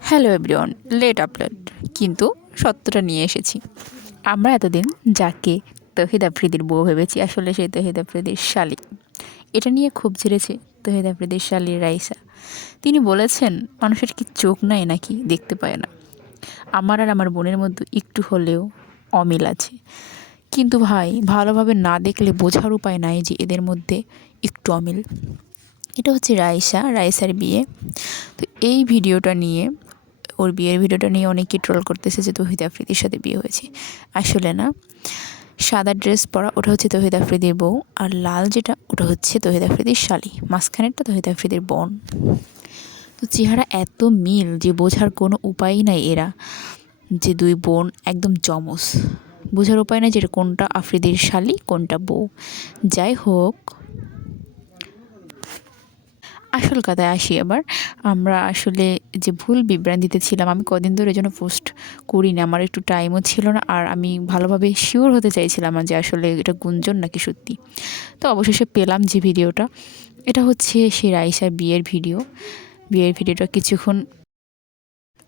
Hello everyone late upload কিন্তু সত্যটা নিয়ে এসেছি। আমরা এতদিন যাকে তহিদ আফ্রিদির বউ ভেবেছি, আসলে সেই তহিদ আফ্রিদির শালি। এটা নিয়ে খুব ঝেড়েছে তহিদ আফ্রিদির শালি রাইসা। তিনি বলেছেন, মানুষের কি চোখ নাই নাকি দেখতে পায় না? আমার আর আমার বোনের মধ্যে একটু হলেও অমিল আছে। কিন্তু ভাই, ভালোভাবে না দেখলে বোঝার উপায় নাই যে এদের মধ্যে একটু অমিল। এটা হচ্ছে রাইসা, রাইসার বিয়ে। তো এই ভিডিওটা নিয়ে, ওর বিয়ের ভিডিওটা নিয়ে অনেকে ট্রোল করতেছে যে তহিদ আফ্রিদির সাথে বিয়ে হয়েছে। আসলে না, সাদা ড্রেস পরা ওটা হচ্ছে তহিদ আফ্রিদির বউ আর লাল যেটা, ওটা হচ্ছে তহিদ আফ্রিদির শালি। মাঝখানেরটা তহিদ আফ্রিদির বোন। তো চেহারা এত মিল যে বোঝার কোনো উপায়ই নাই এরা, যে দুই বোন একদম জমস বোঝার উপায় নাই যে কোনটা আফ্রিদির শালি, কোনটা বউ। যাই হোক আসল কথায় আসি আবার আমরা আসলে যে ভুল বিভ্রান্তিতে ছিলাম, আমি কদিন ধরে যেন পোস্ট করি না আমার একটু টাইমও ছিল না, আর আমি ভালোভাবে শিওর হতে চাইছিলাম যে আসলে এটা গুঞ্জন নাকি সত্যি। তো অবশেষে পেলাম যে ভিডিওটা। এটা হচ্ছে সেই রাইসা বিয়ের ভিডিও। বিয়ের ভিডিওটা কিছুক্ষণ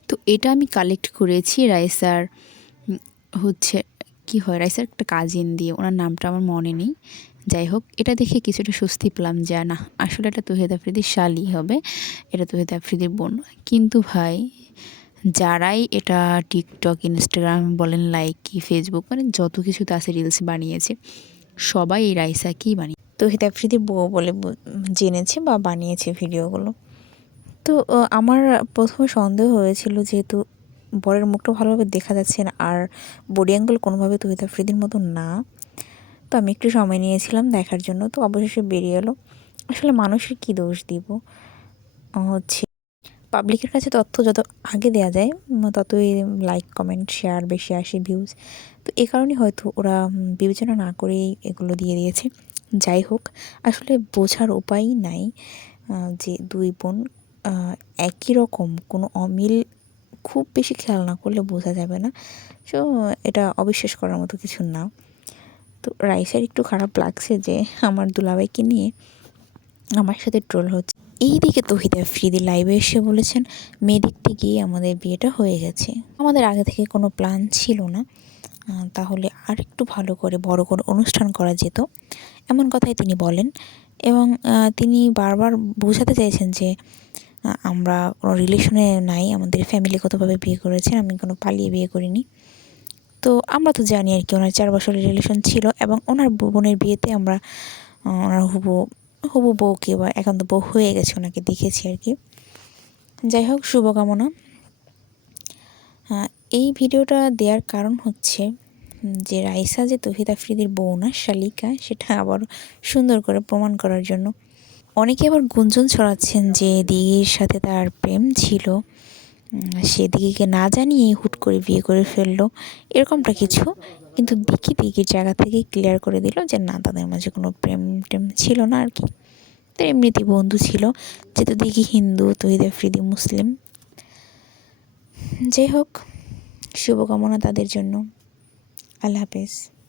তো এটা আমি কালেক্ট করেছি রাইসার হচ্ছে, কি হয়? রাইসার একটা কাজিন দিয়ে, ওনার নামটা আমার মনে নেই। যাই হোক, এটা দেখে কিছুটা স্বস্তি পেলাম যে, না, আসলে এটা তহিদ আফ্রিদির শালি হবে, এটা তহিদ আফ্রিদির বোন। কিন্তু ভাই, যারাই এটা টিকটক ইনস্টাগ্রাম বলেন লাইক কি ফেসবুক মানে যত কিছুতে আছে রিলস বানিয়েছে, সবাই এই রাইসাকেই বানিয়ে তহিদ আফ্রিদির বউ বলে জেনেছে বা বানিয়েছে ভিডিওগুলো। তো আমার প্রথমে সন্দেহ হয়েছিল যেহেতু বরের মুখটা ভালোভাবে দেখা যাচ্ছে না, আর বডি অ্যাঙ্গেল কোনোভাবে তহিদ আফ্রিদির মতো না। তো আমি একটু সময় নিয়েছিলাম দেখার জন্য, তো অবশেষে বেরিয়ে এলো। আসলে মানুষের কী দোষ দিব? হচ্ছে পাবলিকের কাছে তথ্য যত আগে দেওয়া যায় ততই লাইক কমেন্ট শেয়ার বেশি আসে ভিউজ তো এ কারণে হয়তো ওরা বিবেচনা না করেই এগুলো দিয়ে দিয়েছে। যাই হোক, আসলে বোঝার উপায়ই নাই যে দুই বোন একই রকম কোনো অমিল খুব বেশি খেয়াল না করলে বোঝা যাবে না। সো, এটা অবিশ্বাস করার মতো কিছু না। তো রাইসার একটু খারাপ লাগছে যে আমার দুলাভাইকে নিয়ে আমার সাথে ট্রোল হচ্ছে। এই দিকে তহিদ আফ্রিদি লাইভে এসে বলেছেন মেয়ে দেখতে গিয়ে আমাদের বিয়েটা হয়ে গেছে। আমাদের আগে থেকে কোনো প্ল্যান ছিল না। তাহলে আর একটু ভালো করে বড় করে অনুষ্ঠান করা যেত। এমন কথাই তিনি বলেন এবং তিনি বারবার বোঝাতে চাইছেন যে আমরা কোনো রিলেশনে নাই। আমাদের ফ্যামিলিগতভাবে বিয়ে করেছেন আমি কোনো পালিয়ে বিয়ে করিনি। তো আমরা তো জানি আর কি ওনার চার বছরের রিলেশন ছিল এবং ওনার বোনের বিয়েতে আমরা ওনার হুবু, হবু বউকে বা এখন তো বউ হয়ে গেছে ওনাকে দেখেছি আর কি। যাই হোক, শুভকামনা। এই ভিডিওটা দেওয়ার কারণ হচ্ছে যে রাইসা, যে তহিদ আফ্রিদির বউ না, শালিকা, সেটা আবার সুন্দর করে প্রমাণ করার জন্য। অনেকে আবার গুঞ্জন ছড়াচ্ছেন যে দিদির সাথে তার প্রেম ছিল। উম, সে দিঘিকে না জানিয়ে হুট করে বিয়ে করে ফেলল। এরকমটা কিছু। কিন্তু দিঘি দিঘির জায়গা থেকে ক্লিয়ার করে দিল যে না তাদের মাঝে কোনো প্রেম টেম ছিল না আর কি। তো এমনিতেই বন্ধু ছিল। যেহেতু দিঘি হিন্দু তহিদ আফ্রিদি মুসলিম। যাই হোক শুভকামনা তাদের জন্য। আল্লাহ হাফেজ।